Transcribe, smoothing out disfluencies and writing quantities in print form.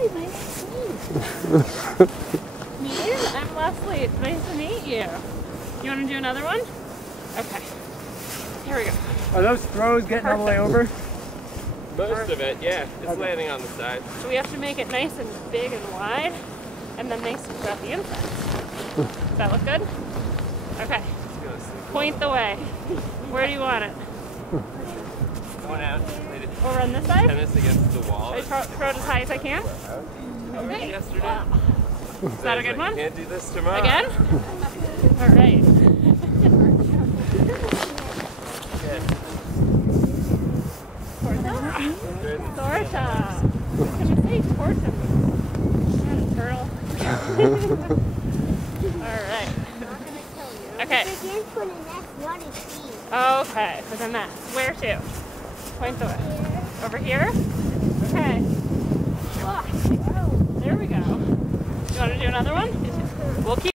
Hi, my name's Lee. Me? I'm Leslie. It's nice to meet you. You want to do another one? Okay. Here we go. Are those throws getting all the way over? Most of it, yeah. It's landing on the side. So we have to make it nice and big and wide, and then nice and at the inside. Does that look good? Okay. Point the way. Where do you want it? One out. Over on this side? Tennis against the wall. I throw it as high as I can? Okay. Yesterday. Is that a good one? Can't do this tomorrow. Again? All right. Torta. Can you say torta? Turtle. All right. Okay. Okay, for the nest. Where to? Point the way. Over here? Okay. There we go. You want to do another one? We'll keep